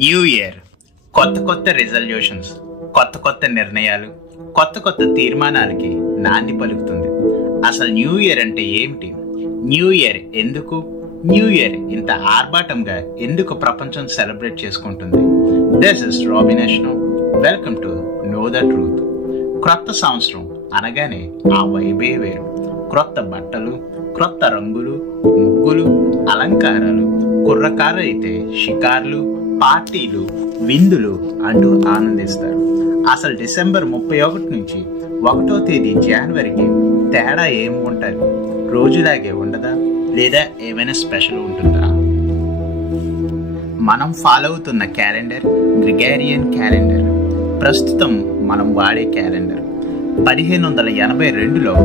New year, కొత్త కొత్త resolutions, కొత్త కొత్త నిర్ణయాలు, కొత్త కొత్త తీర్మానాలకి నాంది పలుకుతుంది. అసలు న్యూ ఇయర్ అంటే ఏమిటి? న్యూ ఇయర్ ఎందుకు? న్యూ ఇయర్ ఇంత ఆర్భాటంగా ఎందుకు ప్రపంచం సెలబ్రేట్ చేసుకుంటుంది? దిస్ ఇస్ రాబినేష్ను. Welcome to know the truth. క్రొత్త సంవత్సరం అనగానే ఆ వైబే వేరు. క్రొత్త బట్టలు, క్రొత్త రంగులు, ముగ్గులు, అలంకారాలు, కుర్రకారు అయితే షికార్లు, పార్టీలు, విందులు అంటూ ఆనందిస్తారు. అసలు డిసెంబర్ 31 నుంచి 1వ తేదీ జనవరికి తేడా ఏమి ఉంటుంది? రోజులాగే ఉండదా, లేదా ఏమైనా స్పెషల్ ఉంటుందా? మనం ఫాలో అవుతున్న క్యాలెండర్ గ్రిగేరియన్ క్యాలెండర్. ప్రస్తుతం మనం వాడే క్యాలెండర్ 1582లో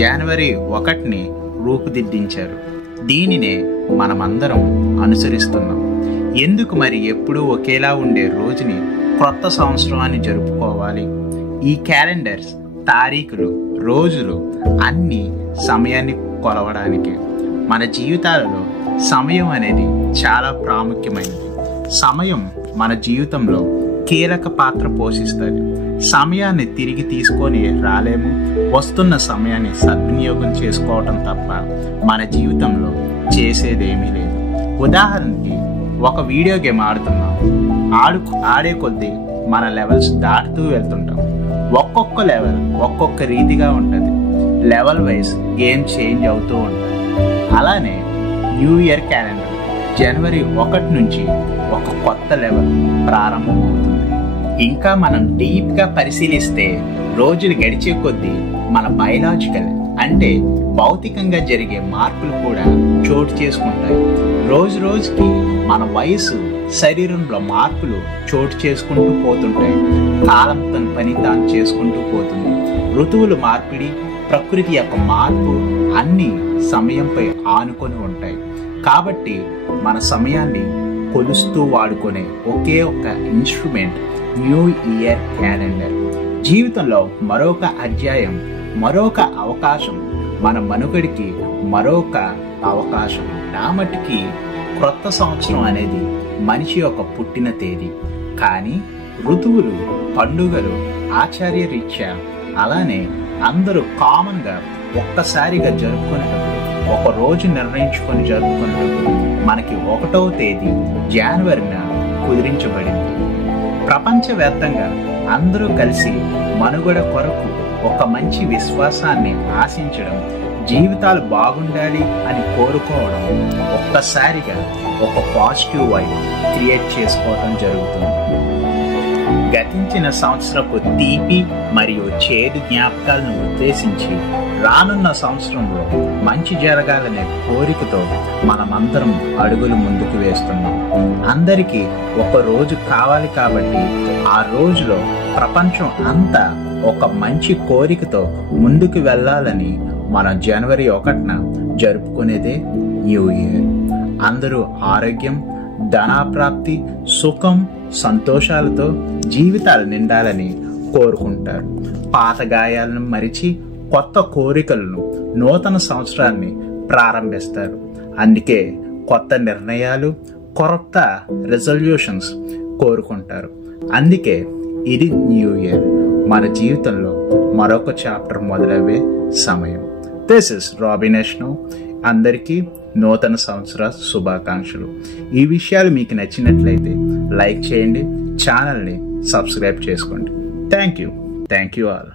జనవరి 1ని రూపుదిద్దించారు. దీనినే మనమందరం అనుసరిస్తున్నాం. ఎందుకు మరి ఎప్పుడూ ఒకేలా ఉండే రోజుని కొత్త సంవత్సరాన్ని జరుపుకోవాలి? ఈ క్యాలెండర్స్, తారీఖులు, రోజులు అన్నీ సమయాన్ని కొలవడానికి. మన జీవితాలలో సమయం అనేది చాలా ప్రాముఖ్యమైనది. సమయం మన జీవితంలో కీలక పాత్ర పోషిస్తుంది. సమయాన్ని తిరిగి తీసుకొని రాలేము. వస్తున్న సమయాన్ని సద్వినియోగం చేసుకోవటం తప్ప మన జీవితంలో చేసేదేమీ లేదు. ఉదాహరణకి ఒక వీడియో గేమ్ ఆడుతున్నాం. ఆడే కొద్దీ మన లెవెల్స్ దాటుతూ వెళ్తుంటాం. ఒక్కొక్క లెవెల్ ఒక్కొక్క రీతిగా ఉంటుంది. లెవెల్ వైజ్ గేమ్ చేంజ్ అవుతూ ఉంటుంది. అలానే న్యూ ఇయర్ క్యాలెండర్ జనవరి 1 నుంచి ఒక కొత్త లెవెల్ ప్రారంభమవుతుంది. ఇంకా మనం డీప్గా పరిశీలిస్తే రోజులు గడిచే కొద్దీ మన బయలాజికల్ అంటే భౌతికంగా జరిగే మార్పులు కూడా చోటు చేసుకుంటాయి. రోజు రోజుకి మన వయసు, శరీరంలో మార్పులు చోటు చేసుకుంటూ పోతుంటాయి. కాలం తన పని తాను చేసుకుంటూ పోతుంది. ఋతువుల మార్పిడి, ప్రకృతి యొక్క మార్పు అన్నీ సమయంపై ఆనుకొని ఉంటాయి. కాబట్టి మన సమయాన్ని కొలుస్తూ వాడుకునే ఒకే ఒక్క ఇన్స్ట్రుమెంట్ న్యూ ఇయర్ క్యాలెండర్. జీవితంలో మరొక అధ్యాయం, మరొక అవకాశం, మన మనుగడికి మరొక అవకాశం. నా మట్టుకి క్రొత్త సంవత్సరం అనేది మనిషి యొక్క పుట్టిన తేదీ. కానీ ఋతువులు, పండుగలు, ఆచార్య రీత్యా అలానే అందరూ కామన్గా ఒక్కసారిగా జరుపుకునేటప్పుడు, ఒక రోజు నిర్ణయించుకొని జరుపుకునేటప్పుడు మనకి 1వ తేదీ జనవరిన కుదిరించబడింది. ప్రపంచవ్యాప్తంగా అందరూ కలిసి మనుగడ కొరకు ఒక మంచి విశ్వాసాన్ని ఆశించడం, జీవితాలు బాగుండాలి అని కోరుకోవడం, ఒక్కసారిగా ఒక పాజిటివ్ వైబ్ క్రియేట్ చేసుకోవడం జరుగుతుంది. గతించిన సంవత్సరపు తీపి మరియు చేదు జ్ఞాపకాలను ఉద్దేశించి రానున్న సంవత్సరంలో మంచి జరగాలనే కోరికతో మనమందరం అడుగులు ముందుకు వేస్తున్నాం. అందరికీ ఒక రోజు కావాలి కాబట్టి ఆ రోజులో ప్రపంచం అంతా ఒక మంచి కోరికతో ముందుకు వెళ్ళాలని మనం జనవరి 1న జరుపుకునేదే న్యూ ఇయర్. అందరూ ఆరోగ్యం, ధనాప్రాప్తి, సుఖం, సంతోషాలతో జీవితాలు నిండాలని కోరుకుంటారు. పాత గాయాలను మరిచి కొత్త కోరికలను, నూతన సంవత్సరాన్ని ప్రారంభిస్తారు. అందుకే కొత్త నిర్ణయాలు, కొత్త రెజల్యూషన్స్ కోరుకుంటారు. అందుకే ఇది న్యూ ఇయర్, మన జీవితంలో మరొక చాప్టర్ మొదలయ్యే సమయం. దిస్ ఇస్ రాబినేష్ను. అందరికీ నూతన సంవత్సర శుభాకాంక్షలు. ఈ విషయాలు మీకు నచ్చినట్లయితే లైక్ చేయండి, ఛానల్ని సబ్స్క్రైబ్ చేసుకోండి. Thank you all.